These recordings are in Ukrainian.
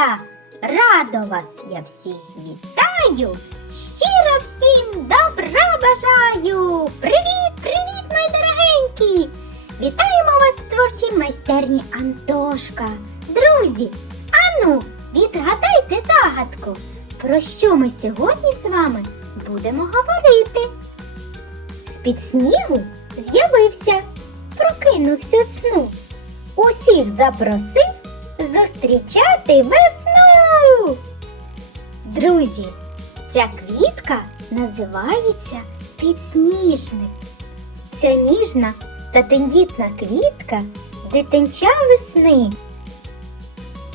малята! Радо вас я всіх вітаю! Щиро всім добра бажаю! Привіт, привіт, мої дорогенькі! Вітаємо вас в творчій майстерні Антошка. Друзі, ану, відгадайте загадку. Про що ми сьогодні з вами будемо говорити? З-під снігу з'явився, прокинувся сну. Усіх запросив зустрічати весну. Друзі, ця квітка називається підсніжник. Ця ніжна та тендітна квітка дитинча весни.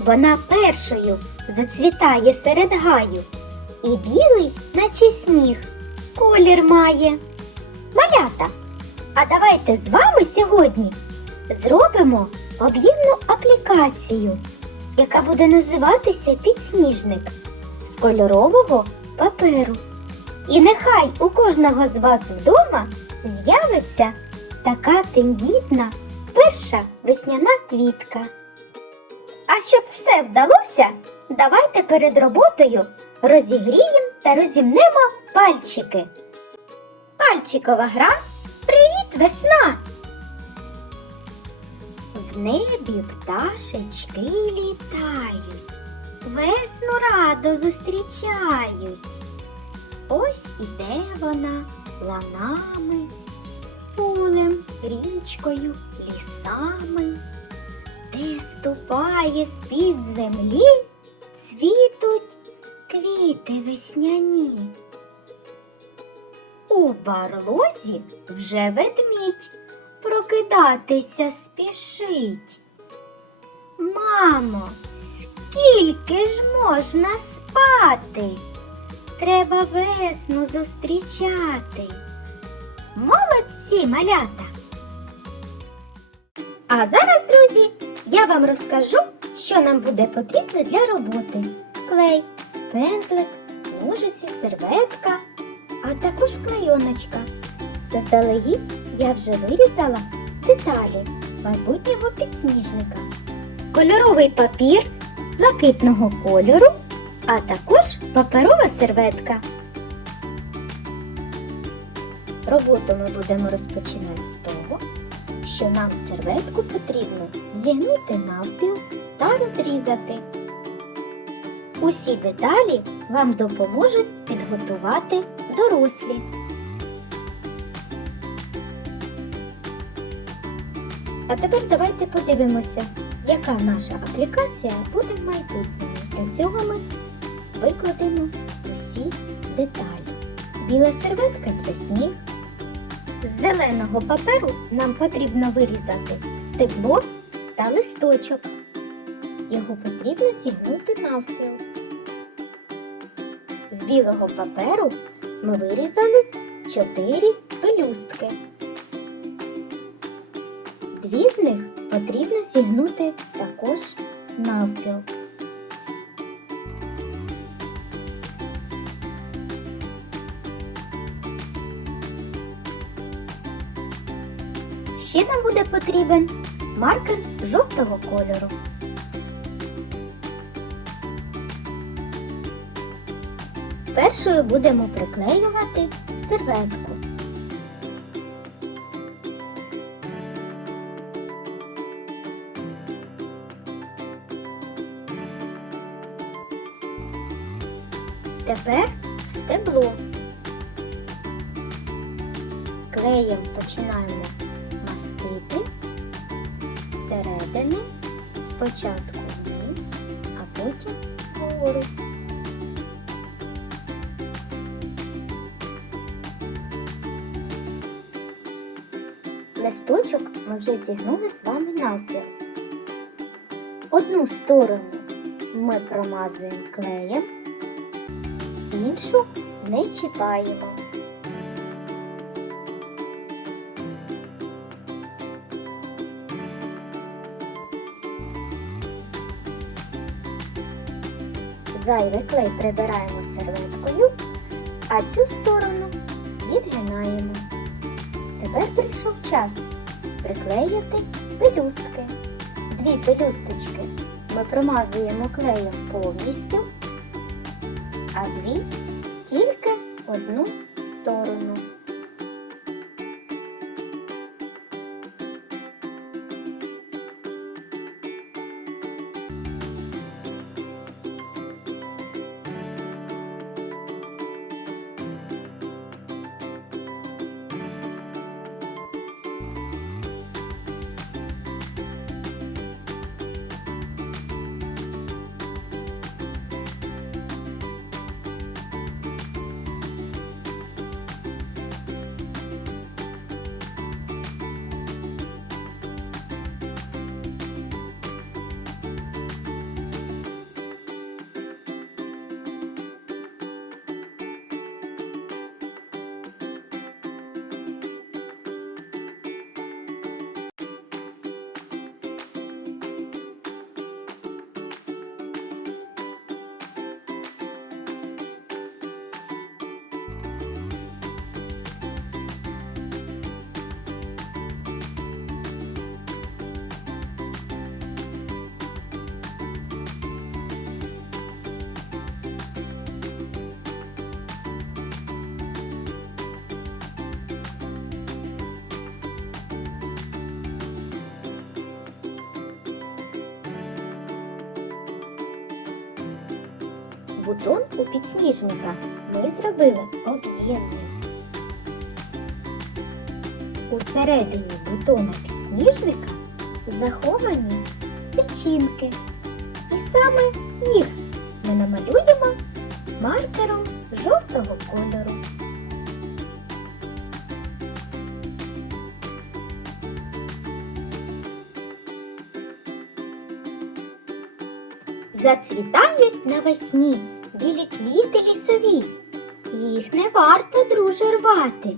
Вона першою зацвітає серед гаю, і білий, наче сніг, колір має. Малята, а давайте з вами сьогодні зробимо об'ємну аплікацію, яка буде називатися підсніжник з кольорового паперу. І нехай у кожного з вас вдома з'явиться така тендітна перша весняна квітка. А щоб все вдалося, давайте перед роботою розігріємо та розімнемо пальчики. Пальчикова гра Привіт, весна! Небі пташечки літають, весну радо зустрічають. Ось іде вона ланами, полем, річкою, лісами, де ступає з-під землі, цвітуть квіти весняні. У барлозі вже ведмідь прокидатися спішить. Мамо, скільки ж можна спати? Треба весну зустрічати. Молодці, малята! А зараз, друзі, я вам розкажу, що нам буде потрібно для роботи. Клей, пензлик, ножиці, серветка, а також клейоночка. Заздалегідь я вже вирізала деталі майбутнього підсніжника. Кольоровий папір блакитного кольору, а також паперова серветка. Роботу ми будемо розпочинати з того, що нам серветку потрібно зігнути навпіл та розрізати. Усі деталі вам допоможуть підготувати дорослі. А тепер давайте подивимося, яка наша аплікація буде в майбутньому. Для цього ми викладемо усі деталі. Біла серветка це сніг. З зеленого паперу нам потрібно вирізати стебло та листочок. Його потрібно зігнути навпіл. З білого паперу ми вирізали 4 пелюстки. Дві з них потрібно зігнути також навпіл. Ще нам буде потрібен маркер жовтого кольору. Першою будемо приклеювати серветку. Тепер стебло. Клеєм починаємо мастити зсередини, спочатку вниз, а потім вгору. Листочок ми вже зігнули з вами навпіл. Одну сторону ми промазуємо клеєм, іншу не чіпаємо. Зайвий клей прибираємо серветкою, а цю сторону відгинаємо. Тепер прийшов час приклеїти пелюстки. Дві пелюсточки ми промазуємо клеєм повністю, а дві тільки одну сторону. Бутон у підсніжника ми зробили об'ємним. Усередині бутона підсніжника заховані печінки. І саме їх ми намалюємо маркером жовтого кольору. Зацвітають навесні білі квіти лісові. Їх не варто, друже, рвати,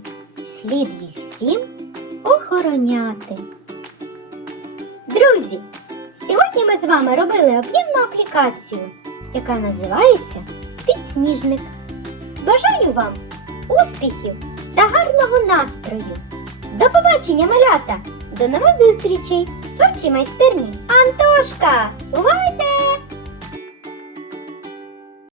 слід їх всім охороняти. Друзі, сьогодні ми з вами робили об'ємну аплікацію, яка називається Підсніжник. Бажаю вам успіхів та гарного настрою! До побачення, малята! До нових зустрічей! Творчій майстерні Антошка! Бувайте!